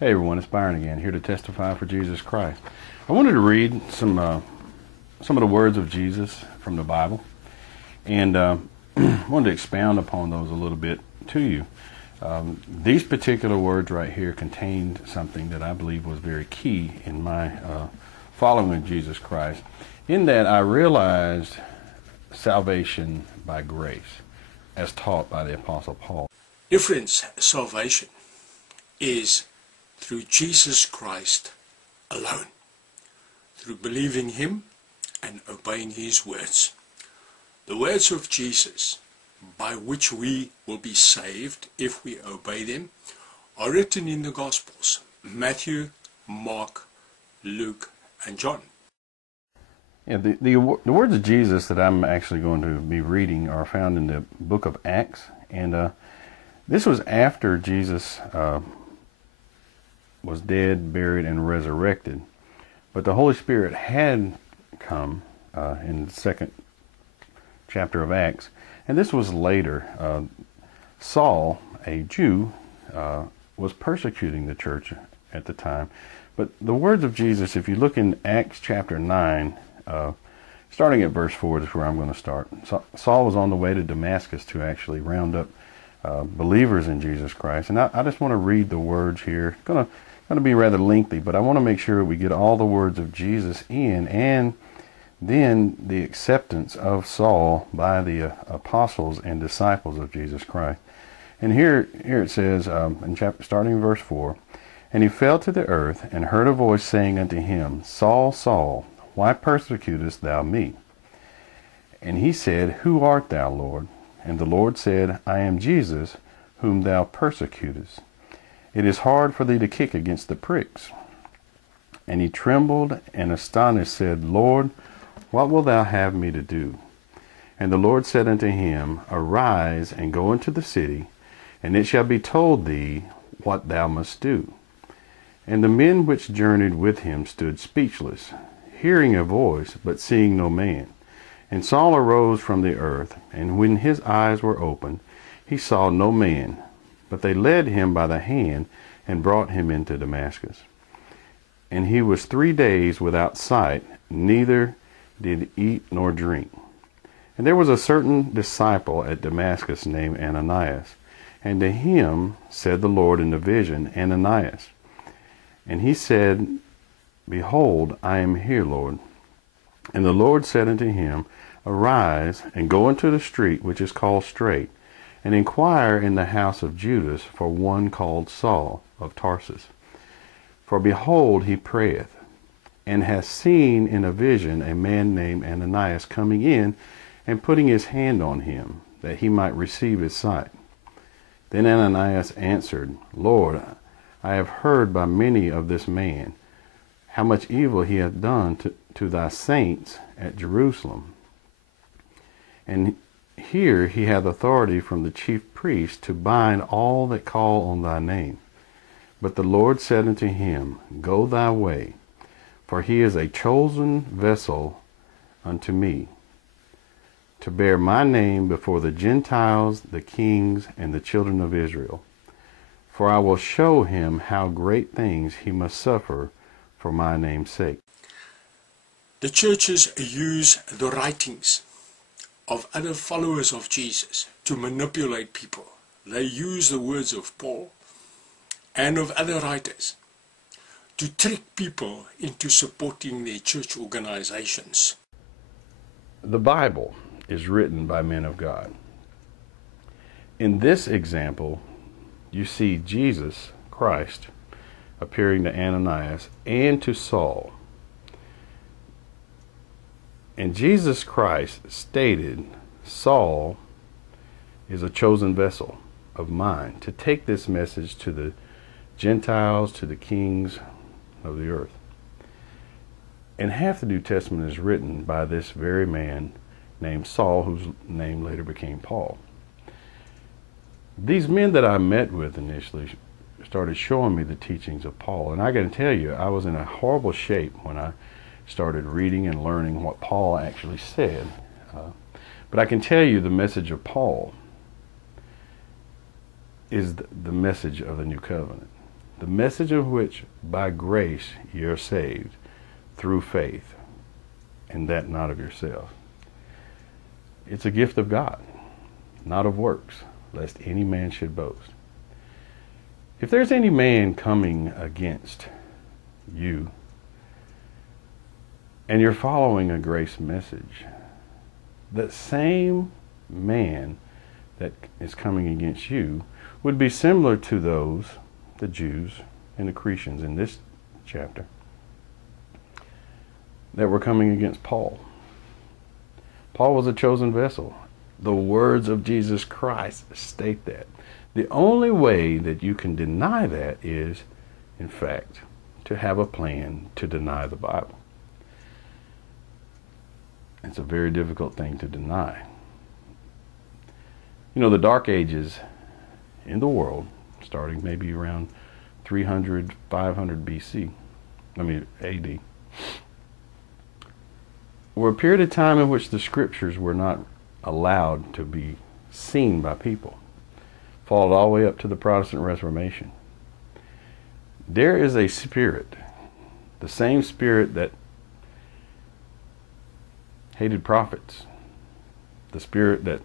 Hey everyone, it's Byron again, here to testify for Jesus Christ. I wanted to read some of the words of Jesus from the Bible, and wanted to expound upon those a little bit to you. These particular words right here contained something that I believe was very key in my following of Jesus Christ, in that I realized salvation by grace, as taught by the Apostle Paul. Dear friends, salvation is through Jesus Christ alone, through believing Him and obeying His words. The words of Jesus, by which we will be saved if we obey them, are written in the Gospels: Matthew, Mark, Luke, and John. Yeah, the words of Jesus that I'm actually going to be reading are found in the book of Acts, and this was after Jesus was dead, buried, and resurrected. But the Holy Spirit had come in the second chapter of Acts, and this was later. Saul, a Jew, was persecuting the church at the time. But the words of Jesus, if you look in Acts chapter 9, starting at verse 4 is where I'm going to start. Saul was on the way to Damascus to actually round up believers in Jesus Christ. And I just want to read the words here. It's going to be rather lengthy, but I want to make sure we get all the words of Jesus in, and then the acceptance of Saul by the apostles and disciples of Jesus Christ. And here it says, starting in verse 4, "And he fell to the earth, and heard a voice saying unto him, Saul, Saul, why persecutest thou me? And he said, Who art thou, Lord? And the Lord said, I am Jesus, whom thou persecutest. It is hard for thee to kick against the pricks. And he trembled and astonished said, Lord, what wilt thou have me to do? And the Lord said unto him, Arise, and go into the city, and it shall be told thee what thou must do. And the men which journeyed with him stood speechless, hearing a voice, but seeing no man. And Saul arose from the earth, and when his eyes were opened, he saw no man. But they led him by the hand, and brought him into Damascus. And he was 3 days without sight, neither did eat nor drink. And there was a certain disciple at Damascus named Ananias. And to him said the Lord in a vision, Ananias. And he said, Behold, I am here, Lord. And the Lord said unto him, Arise, and go into the street which is called Straight, and inquire in the house of Judas for one called Saul of Tarsus. For behold, he prayeth, and hath seen in a vision a man named Ananias coming in, and putting his hand on him, that he might receive his sight. Then Ananias answered, Lord, I have heard by many of this man, how much evil he hath done to thy saints at Jerusalem. And here he hath authority from the chief priest to bind all that call on thy name. But the Lord said unto him, Go thy way, for he is a chosen vessel unto me, to bear my name before the Gentiles, the kings, and the children of Israel. For I will show him how great things he must suffer for my name's sake. The churches use the writings of other followers of Jesus to manipulate people. They use the words of Paul and of other writers to trick people into supporting their church organizations. The Bible is written by men of God. In this example, you see Jesus Christ appearing to Ananias and to Saul. And Jesus Christ stated, Saul is a chosen vessel of mine to take this message to the Gentiles, to the kings of the earth. And half the New Testament is written by this very man named Saul, whose name later became Paul. These men that I met with initially started showing me the teachings of Paul. And I can tell you, I was in a horrible shape when I started reading and learning what Paul actually said. But I can tell you the message of Paul is the message of the New Covenant. the message of which by grace ye are saved, through faith, and that not of yourself. It's a gift of God, not of works, lest any man should boast. If there's any man coming against you, and you're following a grace message, that same man that is coming against you would be similar to those, the Jews and the Cretans in this chapter, that were coming against Paul. Paul was a chosen vessel. The words of Jesus Christ state that. The only way that you can deny that is, in fact, to have a plan to deny the Bible. It's a very difficult thing to deny. You know, the Dark Ages in the world, starting maybe around 300, 500 AD, were a period of time in which the scriptures were not allowed to be seen by people. Followed all the way up to the Protestant Reformation. There is a spirit, the same spirit that hated prophets, the spirit that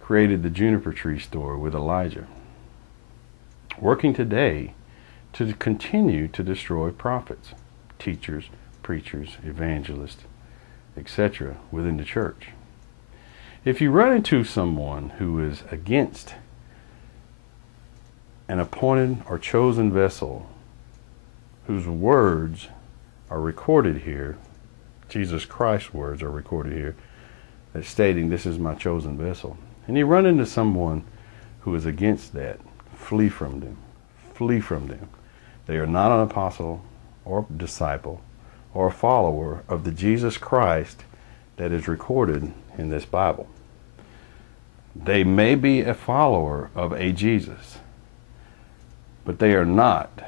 created the juniper tree story with Elijah, working today to continue to destroy prophets, teachers, preachers, evangelists, etc. within the church. If you run into someone who is against an appointed or chosen vessel whose words are recorded here, Jesus Christ's words are recorded here, that's stating, "This is my chosen vessel," and you run into someone who is against that, flee from them. Flee from them. They are not an apostle or disciple or a follower of the Jesus Christ that is recorded in this Bible. They may be a follower of a Jesus, but they are not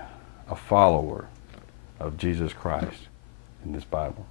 a follower of Jesus Christ in this Bible.